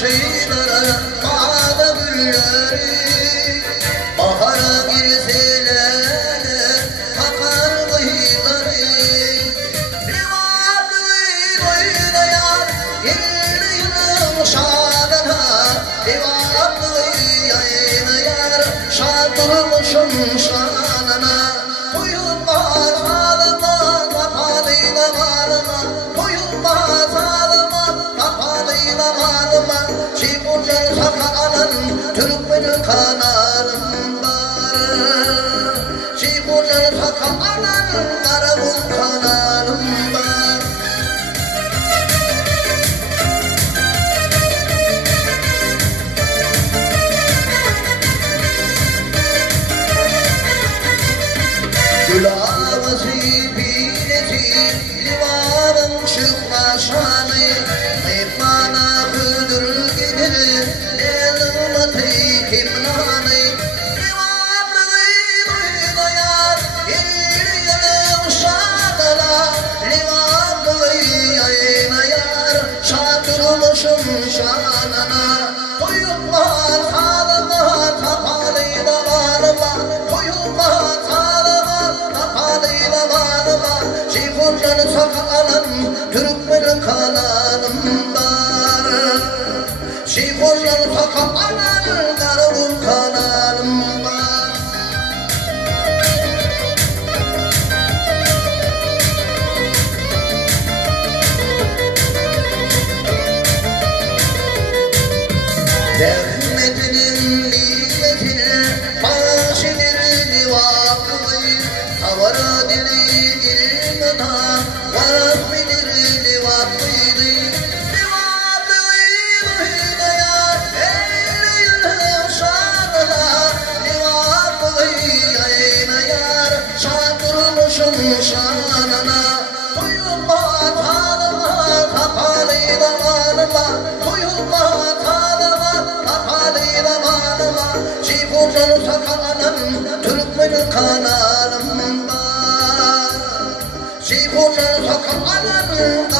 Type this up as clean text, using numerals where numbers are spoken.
şeylere bağda gülleri bahara girseler takar kıyıları limanlı oynayar yılın şadına limanlı oynayar şadırmışım şanına uyumaz ağlama kapalıyla varma uyumaz ağlama kapalıyla varma Çiğburcan sakalın Türkmen'in kanarım var Çiğburcan sakalın Karabun kanarım var Gül ağası bileti limanın çıkmaşanı Mehmana hüdür gelir elmatı kimnanı Limanlı oynayar yılın şadına Limanlı oynayar şadırmışım şanına Koyulmaz ağlama tapalıyla varma Koyulmaz Çiğburcan sakalın Türkmen'in kanarım var Çiğburcan sakalın Karabun kanarım var Rahmetinin milletine Faşidir divaklı Havara dili ilmına Varaf bilir divaklıydı Divaklıydı hidayat Eyle yılın şanına Divaklıydı eynayar Şadırmışım şanına Uyumaz ağlama Kapalıyla varma Uyumaz ağlama Kapalıyla varma Çiğburcan sakalın Türkmen'in kanarım var Çiğburcan sakalın